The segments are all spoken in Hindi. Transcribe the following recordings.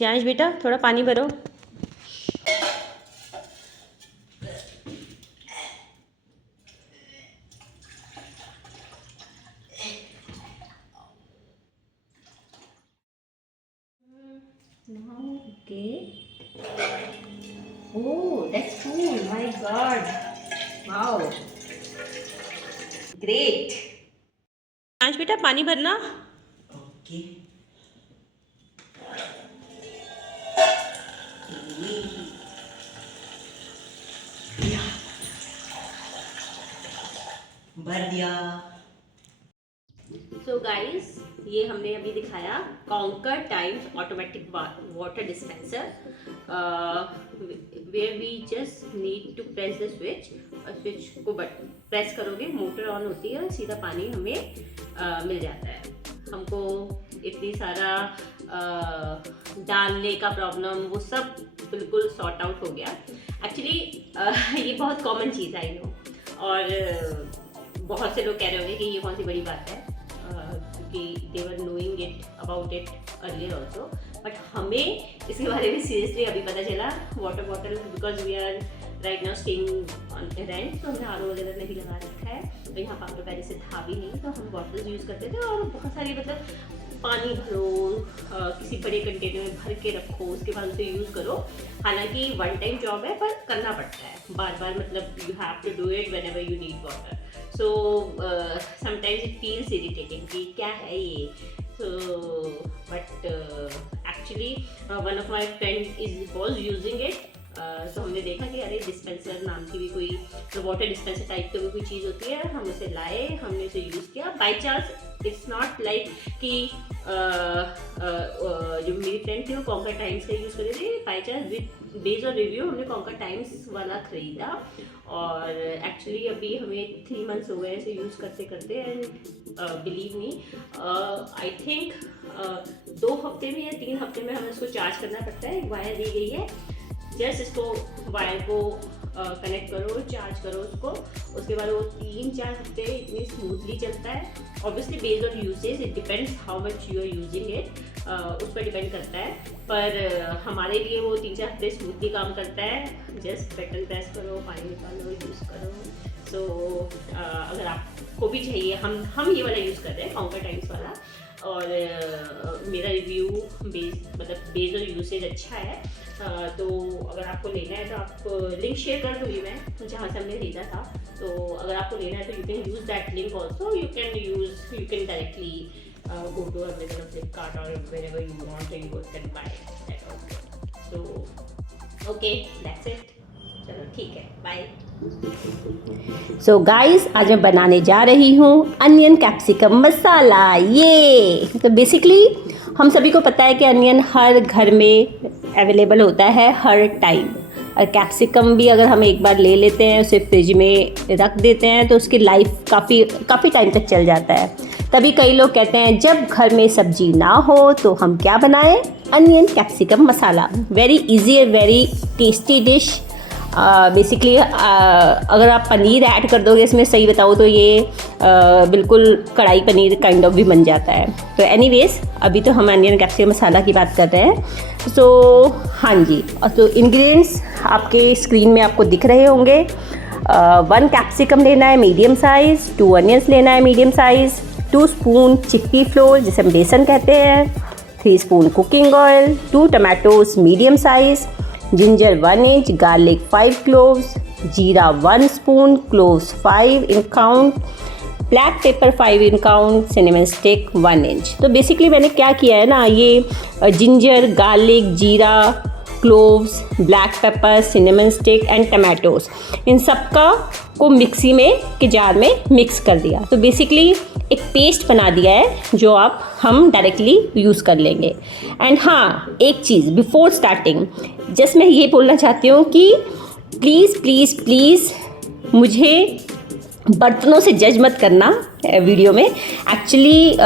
शियांश बेटा थोड़ा पानी भरो। Okay. Oh, that's cool. My God. Wow. Great. शियांश बेटा पानी भरना। ओके। भर दिया। सो गाइस, ये हमने अभी दिखाया कॉन्कर टाइम्स automatic water dispenser, where we just need to press the switch, और स्विच को प्रेस करोगे मोटर ऑन होती है और सीधा पानी हमें मिल जाता है। हमको इतनी सारा डालने का प्रॉब्लम वो सब बिल्कुल सॉर्ट आउट हो गया। एक्चुअली ये बहुत कॉमन चीज़ है, आई नो, और बहुत से लोग कह रहे होंगे कि ये कौन सी बड़ी बात है, क्योंकि they were knowing it about it earlier also, but हमें इसके बारे में सीरियसली अभी पता चला। Water bottle, because we are right now staying on rent, तो हमने आर वगैरह नहीं लगा रखा है, तो यहाँ पापा पहले से था भी नहीं, तो हम बॉटल्स यूज़ करते थे, और बहुत सारी मतलब पानी भरो, किसी बड़े कंटेनर में भर के रखो, उसके बाद उसे यूज़ करो। हालांकि वन टाइम जॉब है, पर करना पड़ता है बार बार, मतलब you have to do it whenever you need water. So sometimes it feels irritating कि क्या है ये। So but actually one of my friend was using it, तो हमने देखा कि अरे डिस्पेंसर नाम की भी कोई तो वाटर डिस्पेंसर टाइप की भी कोई चीज़ होती है, हम उसे लाए, हमने उसे यूज़ किया। By chance it's not like कि जो मेरी फ्रेंड थी वो कॉन्कर टाइम्स का यूज़ कर रही थी, by chance with based on review हमने कॉन्कर टाइम्स वाला ख़रीदा, और एक्चुअली अभी हमें 3 मंथ्स हो गए इसे यूज़ करते करते, and believe me, I think 2 हफ्ते में या 3 हफ्ते में हमें उसको चार्ज करना पड़ता है। एक वायर दी गई है, जस्ट इसको वायर को कनेक्ट करो, चार्ज करो उसको, उसके बाद वो 3-4 हफ्ते इतनी स्मूथली चलता है। Obviously based on usage, it depends how much you are using it, उस पर डिपेंड करता है, पर हमारे लिए वो 3-4 हफ्ते स्मूथली काम करता है। जस्ट बटन प्रेस करो, पानी निकालो, यूज़ करो। सो अगर आपको भी चाहिए, हम ये वाला यूज़ कर रहे हैं कॉन्कर टाइम्स वाला, और मेरा रिव्यू बेस्ड ऑन यूसेज अच्छा है। तो अगर आपको लेना है तो आप लिंक शेयर कर दूँगी मैं, तो जहाँ से हमने खरीदा था, तो अगर आपको लेना है तो you can use that link also, you can directly go to Amazon or Flipkart or wherever you want, and you can buy that also. So okay, that's it. चलो ठीक है, बाय। सो गाइस, आज मैं बनाने जा रही हूँ अनियन कैप्सिकम मसाला। ये तो बेसिकली हम सभी को पता है कि अनियन हर घर में अवेलेबल होता है हर टाइम, और कैप्सिकम भी अगर हम एक बार ले लेते हैं, उसे फ्रिज में रख देते हैं, तो उसकी लाइफ काफ़ी टाइम तक चल जाता है। तभी कई लोग कहते हैं जब घर में सब्जी ना हो तो हम क्या बनाएं, अनियन कैप्सिकम मसाला। वेरी इजी और वेरी टेस्टी डिश। बेसिकली अगर आप पनीर ऐड कर दोगे इसमें, सही बताओ तो ये बिल्कुल कढ़ाई पनीर काइंड ऑफ भी बन जाता है। तो एनीवेज, अभी तो हम अनियन कैप्सिकम मसाला की बात कर रहे हैं। सो हाँ जी, तो इंग्रेडिएंट्स आपके स्क्रीन में आपको दिख रहे होंगे। 1 कैप्सिकम लेना है मीडियम साइज़, 2 अनियंस लेना है medium size, 2 spoon chickpea flour जिसे हम बेसन कहते हैं, 3 spoon cooking oil, 2 tomatoes medium size, ginger 1 inch, garlic 5 cloves, जीरा 1 spoon, cloves 5 in count, black pepper 5 in count, cinnamon stick 1 inch. तो बेसिकली मैंने क्या किया है ना, ये जिंजर, गार्लिक, जीरा, cloves, black pepper, cinnamon stick and tomatoes, इन सब का को मिक्सी में के जार में मिक्स कर दिया। तो बेसिकली एक पेस्ट बना दिया है जो हम डायरेक्टली यूज़ कर लेंगे। एंड हाँ, एक चीज़ बिफोर स्टार्टिंग जस्ट मैं ये बोलना चाहती हूँ कि प्लीज़ प्लीज़ प्लीज़ मुझे बर्तनों से जज मत करना वीडियो में। एक्चुअली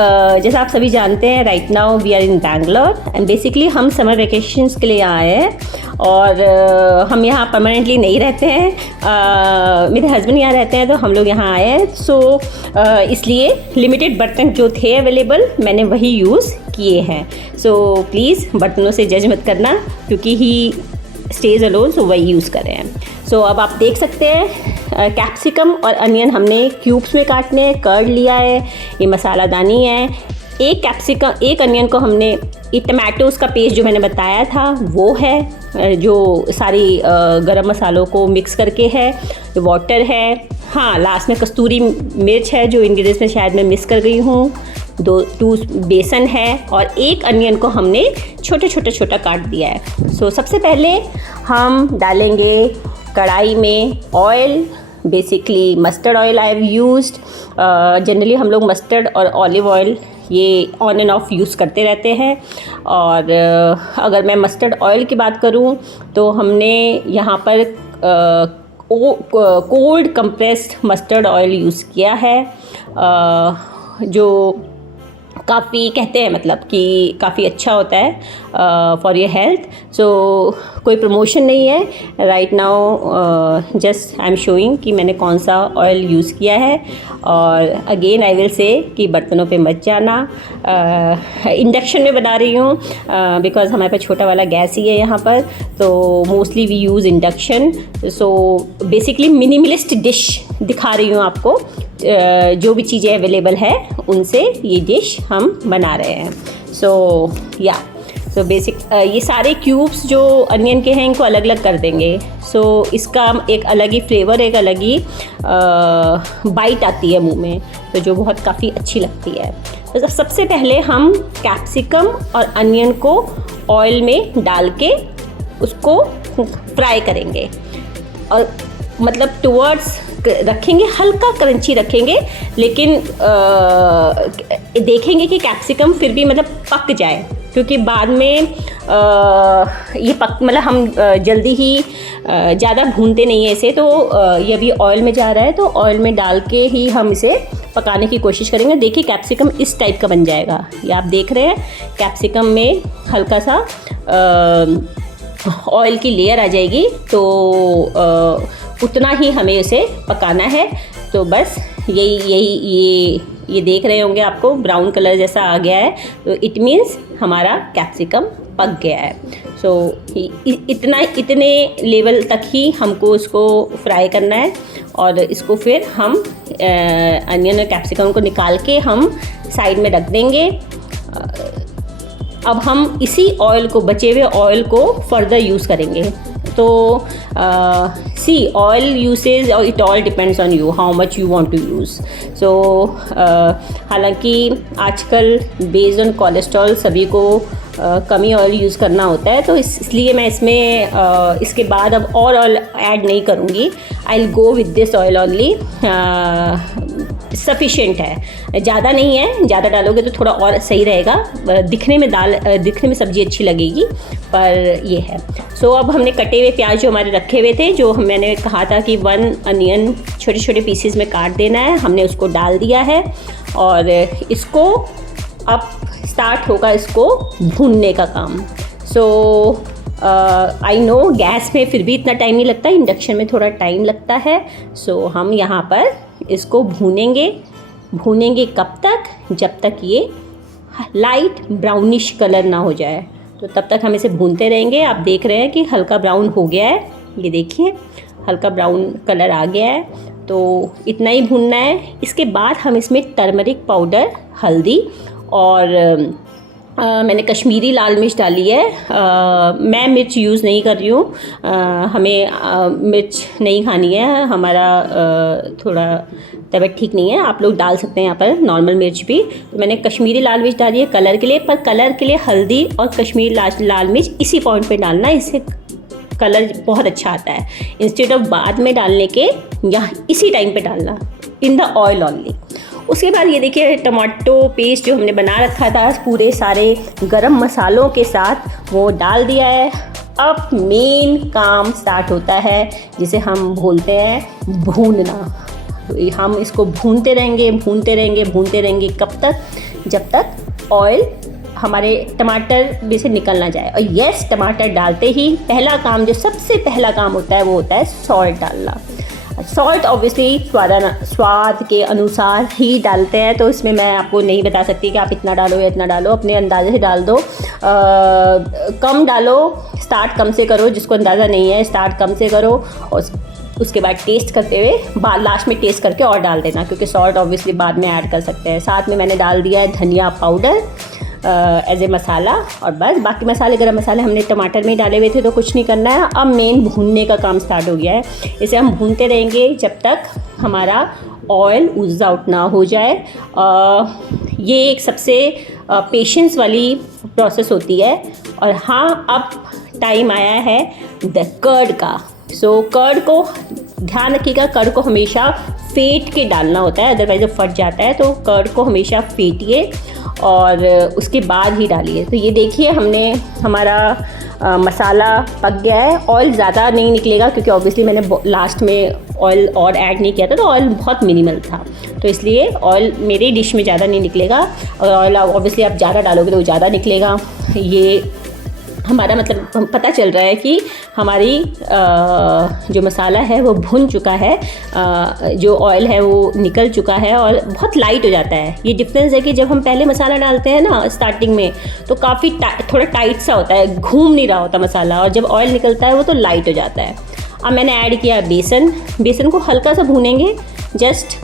जैसा आप सभी जानते हैं, right now we are in Bangalore, and basically हम समर वेकेशंस के लिए आए हैं, और हम यहाँ परमानेंटली नहीं रहते हैं। मेरे हस्बैंड यहाँ रहते हैं, तो हम लोग यहाँ आए हैं। सो इसलिए लिमिटेड बर्तन जो थे अवेलेबल मैंने वही यूज़ किए हैं। सो प्लीज़ बर्तनों से जज मत करना, क्योंकि ही स्टेज अलोन, सो वही यूज़ कर रहे हैं। सो अब आप देख सकते हैं कैप्सिकम और अनियन हमने क्यूब्स में काटने हैं, कर्ड लिया है, ये मसालादानी है। एक कैप्सिकम, एक अनियन को हमने, ये टमाटोज़ का पेस्ट जो मैंने बताया था वो है, जो सारी गरम मसालों को मिक्स करके है। वाटर है, हाँ लास्ट में कस्तूरी मिर्च है जो इंग्रेडिएंट्स में शायद मैं मिस कर गई हूँ। 2 बेसन है और एक अनियन को हमने छोटा काट दिया है। सो सबसे पहले हम डालेंगे कढ़ाई में oil, basically mustard oil I have used. Generally हम लोग मस्टर्ड और ऑलिव ऑयल ये ऑन एंड ऑफ यूज़ करते रहते हैं। और अगर मैं मस्टर्ड ऑयल की बात करूं तो हमने यहाँ पर cold compressed mustard oil use किया है, जो काफ़ी कहते हैं मतलब कि काफ़ी अच्छा होता है फॉर योर हेल्थ। सो कोई प्रमोशन नहीं है, right now just I am showing कि मैंने कौन सा ऑयल यूज़ किया है। और अगेन आई विल से कि बर्तनों पे मत जाना। इंडक्शन में बना रही हूँ बिकॉज़ हमारे पास छोटा वाला गैस ही है यहाँ पर, तो mostly we use induction. So basically minimalist dish दिखा रही हूँ आपको, जो भी चीज़ें अवेलेबल है उनसे ये डिश हम बना रहे हैं। सो बेसिक ये सारे क्यूब्स जो अनियन के हैं इनको अलग अलग कर देंगे। सो इसका एक अलग ही फ्लेवर, एक अलग ही बाइट आती है मुंह में, तो जो बहुत काफ़ी अच्छी लगती है। तो सबसे पहले हम कैप्सिकम और अनियन को ऑयल में डाल के उसको फ्राई करेंगे, और मतलब टुवर्ड्स रखेंगे, हल्का क्रंची रखेंगे, लेकिन देखेंगे कि कैप्सिकम फिर भी मतलब पक जाए, क्योंकि बाद में ये मतलब हम जल्दी ही ज़्यादा भूनते नहीं है इसे, तो ये अभी ऑयल में जा रहा है तो ऑयल में डाल के ही हम इसे पकाने की कोशिश करेंगे। देखिए कैप्सिकम इस टाइप का बन जाएगा, ये आप देख रहे हैं कैप्सिकम में हल्का सा ऑयल की लेयर आ जाएगी, तो उतना ही हमें उसे पकाना है। तो बस ये देख रहे होंगे आपको ब्राउन कलर जैसा आ गया है, तो इट मीन्स हमारा कैप्सिकम पक गया है। सो इतने लेवल तक ही हमको इसको फ्राई करना है, और इसको फिर हम अनियन और कैप्सिकम को निकाल के हम साइड में रख देंगे। अब हम इसी ऑयल को, बचे हुए ऑयल को फर्दर यूज़ करेंगे। तो सी oil usage, it all depends on you how much you want to use. So हालांकि आजकल बेस्ड ऑन कोलेस्ट्रॉल सभी को कम ही ऑयल यूज़ करना होता है, तो इसलिए मैं इसमें इसके बाद अब और ऑयल ऐड नहीं करूँगी। I will go with this oil only, sufficient है, ज़्यादा नहीं है। ज़्यादा डालोगे तो थोड़ा और सही रहेगा, दिखने में सब्ज़ी अच्छी लगेगी, पर ये है। सो अब हमने कटे हुए प्याज जो हमारे रखे हुए थे, जो मैंने कहा था कि 1 अनियन छोटे छोटे पीसेस में काट देना है, हमने उसको डाल दिया है। और इसको अब स्टार्ट होगा इसको भूनने का काम। सो आई नो गैस में फिर भी इतना टाइम नहीं लगता, इंडक्शन में थोड़ा टाइम लगता है। सो हम यहाँ पर इसको भूनेंगे कब तक, जब तक ये लाइट ब्राउनिश कलर ना हो जाए, तो तब तक हम इसे भूनते रहेंगे। आप देख रहे हैं कि हल्का ब्राउन हो गया है, ये देखिए हल्का ब्राउन कलर आ गया है, तो इतना ही भूनना है। इसके बाद हम इसमें टर्मरिक पाउडर, हल्दी और मैंने कश्मीरी लाल मिर्च डाली है। मैं मिर्च यूज़ नहीं कर रही हूँ, हमें मिर्च नहीं खानी है, हमारा थोड़ा तबीयत ठीक नहीं है। आप लोग डाल सकते हैं यहाँ पर नॉर्मल मिर्च भी। तो मैंने कश्मीरी लाल मिर्च डाली है कलर के लिए, पर कलर के लिए हल्दी और कश्मीरी लाल मिर्च इसी पॉइंट पे डालना, इससे कलर बहुत अच्छा आता है। इंस्टेड ऑफ बाद में डालने के, यहाँ इसी टाइम पे डालना, इन द ऑयल ऑनली। उसके बाद ये देखिए टमाटो पेस्ट जो हमने बना रखा था पूरे सारे गरम मसालों के साथ, वो डाल दिया है। अब मेन काम स्टार्ट होता है जिसे हम बोलते हैं भूनना। तो हम इसको भूनते रहेंगे कब तक, जब तक ऑयल हमारे टमाटर में से निकल ना जाए। और यस, टमाटर डालते ही पहला काम, जो सबसे पहला काम होता है वो होता है सॉल्ट डालना। सॉल्ट ऑब्वियसली स्वाद के अनुसार ही डालते हैं, तो इसमें मैं आपको नहीं बता सकती कि आप इतना डालो या इतना डालो, अपने अंदाजे से डाल दो। कम डालो, स्टार्ट कम से करो, जिसको अंदाज़ा नहीं है स्टार्ट कम से करो, और उसके बाद टेस्ट करते हुए लास्ट में टेस्ट करके और डाल देना, क्योंकि सॉल्ट ऑब्वियसली बाद में ऐड कर सकते हैं। साथ में मैंने डाल दिया है धनिया पाउडर एज ए मसाला, और बस बाकी मसाले गरम मसाले हमने टमाटर में ही डाले हुए थे, तो कुछ नहीं करना है। अब मेन भूनने का काम स्टार्ट हो गया है। इसे हम भूनते रहेंगे जब तक हमारा ऑयल ऊज आउट ना हो जाए। ये एक सबसे पेशेंस वाली प्रोसेस होती है। और हाँ, अब टाइम आया है द कर्ड का। सो कर्ड को ध्यान रखिएगा, कर्ड को हमेशा फेंट के डालना होता है, अदरवाइज वो फट जाता है। तो कर्ड को हमेशा फेंटिए और उसके बाद ही डालिए। तो ये देखिए हमने हमारा मसाला पक गया है। ऑयल ज़्यादा नहीं निकलेगा क्योंकि ऑब्वियसली मैंने लास्ट में ऑयल और ऐड नहीं किया था, तो ऑयल बहुत मिनिमल था, तो इसलिए ऑयल मेरे डिश में ज़्यादा नहीं निकलेगा। और ऑयल ऑब्वियसली आप ज़्यादा डालोगे तो ज़्यादा निकलेगा। ये हमारा मतलब पता चल रहा है कि हमारी जो मसाला है वो भुन चुका है, जो ऑयल है वो निकल चुका है और बहुत लाइट हो जाता है। ये डिफरेंस है कि जब हम पहले मसाला डालते हैं ना स्टार्टिंग में, तो काफ़ी थोड़ा टाइट सा होता है, घूम नहीं रहा होता मसाला, और जब ऑयल निकलता है वो तो लाइट हो जाता है। अब मैंने ऐड किया बेसन को हल्का सा भूनेंगे, जस्ट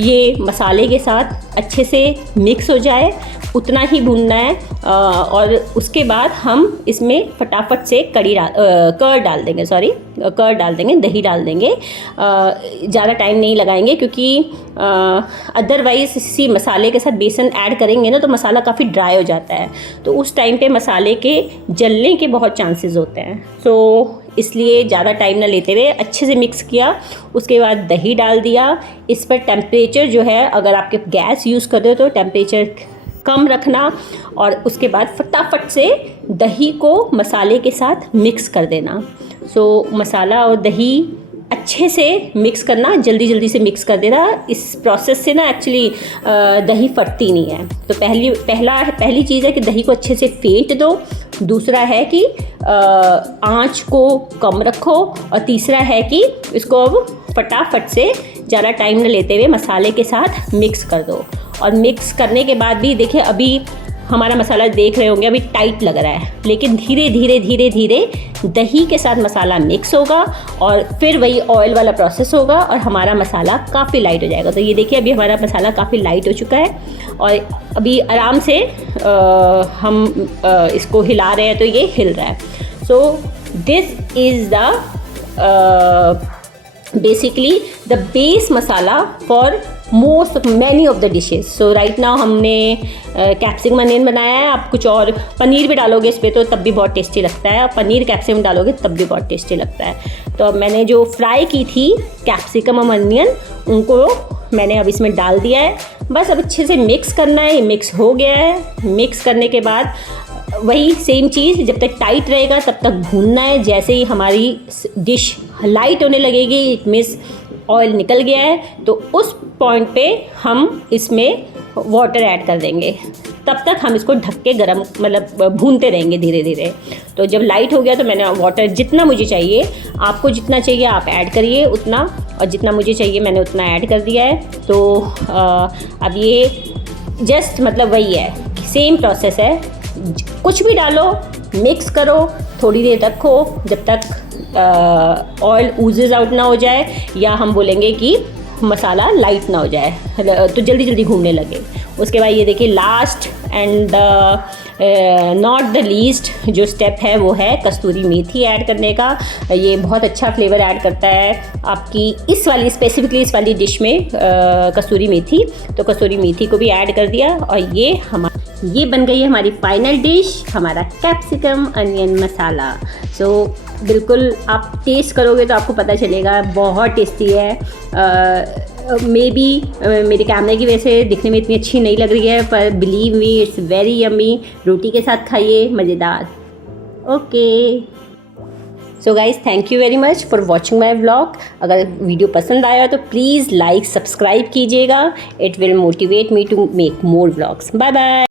ये मसाले के साथ अच्छे से मिक्स हो जाए, उतना ही भूनना है। और उसके बाद हम इसमें फटाफट से कर्ड डाल देंगे, दही डाल देंगे। ज़्यादा टाइम नहीं लगाएंगे क्योंकि अदरवाइज़ इसी मसाले के साथ बेसन ऐड करेंगे ना तो मसाला काफ़ी ड्राई हो जाता है, तो उस टाइम पे मसाले के जलने के बहुत चांसेस होते हैं। सो इसलिए ज़्यादा टाइम ना लेते हुए अच्छे से मिक्स किया, उसके बाद दही डाल दिया। इस पर टेम्परेचर जो है, अगर आपके गैस यूज़ कर रहे हो तो टेम्परेचर कम रखना, और उसके बाद फटाफट से दही को मसाले के साथ मिक्स कर देना। सो मसाला और दही अच्छे से मिक्स करना, जल्दी से मिक्स कर देना। इस प्रोसेस से ना एक्चुअली दही फटती नहीं है। तो पहली चीज़ है कि दही को अच्छे से फेंट दो, दूसरा है कि आँच को कम रखो, और तीसरा है कि इसको अब फटाफट से ज़्यादा टाइम न लेते हुए मसाले के साथ मिक्स कर दो। और मिक्स करने के बाद भी देखिए, अभी हमारा मसाला देख रहे होंगे अभी टाइट लग रहा है, लेकिन धीरे धीरे दही के साथ मसाला मिक्स होगा और फिर वही ऑयल वाला प्रोसेस होगा और हमारा मसाला काफ़ी लाइट हो जाएगा। तो ये देखिए अभी हमारा मसाला काफ़ी लाइट हो चुका है और अभी आराम से हम इसको हिला रहे हैं तो ये हिल रहा है। So this is the basically the base masala for many of the dishes. So right now हमने कैप्सिकम अनियन बनाया है। आप कुछ और पनीर भी डालोगे इस पर तो तब भी बहुत टेस्टी लगता है, पनीर कैप्सिकम डालोगे तब भी बहुत टेस्टी लगता है। तो अब मैंने जो फ्राई की थी कैप्सिकम और अनियन, उनको मैंने अब इसमें डाल दिया है। बस अब अच्छे से मिक्स करना है। मिक्स हो गया है। मिक्स करने के बाद वही सेम चीज़, जब तक टाइट रहेगा तब तक भूनना है। जैसे ही हमारी डिश लाइट होने लगेगी, इट मीन्स ऑयल निकल गया है, तो उस पॉइंट पे हम इसमें वाटर ऐड कर देंगे। तब तक हम इसको ढक के गरम मतलब भूनते रहेंगे धीरे धीरे। तो जब लाइट हो गया तो मैंने वाटर जितना मुझे चाहिए, आपको जितना चाहिए आप ऐड करिए उतना, और जितना मुझे चाहिए मैंने उतना ऐड कर दिया है। तो अब ये जस्ट मतलब वही है, सेम प्रोसेस है। कुछ भी डालो, मिक्स करो, थोड़ी देर रखो जब तक ऑयल ऊजेज आउट ना हो जाए, या हम बोलेंगे कि मसाला लाइट ना हो जाए, तो जल्दी जल्दी घूमने लगे। उसके बाद ये देखिए last and not the least जो स्टेप है वो है कस्तूरी मेथी ऐड करने का। ये बहुत अच्छा फ्लेवर ऐड करता है आपकी स्पेसिफिकली इस वाली डिश में कस्तूरी मेथी। तो कस्तूरी मेथी को भी ऐड कर दिया और ये बन गई है हमारी फाइनल डिश, हमारा कैप्सिकम अनियन मसाला। सो बिल्कुल आप टेस्ट करोगे तो आपको पता चलेगा, बहुत टेस्टी है। मे बी मेरे कैमरे की वजह से दिखने में इतनी अच्छी नहीं लग रही है, पर believe me it's very yummy. रोटी के साथ खाइए, मज़ेदार। Okay so guys, thank you very much for watching my vlog. अगर वीडियो पसंद आया तो प्लीज़ लाइक सब्सक्राइब कीजिएगा। It will motivate me to make more vlogs. Bye bye.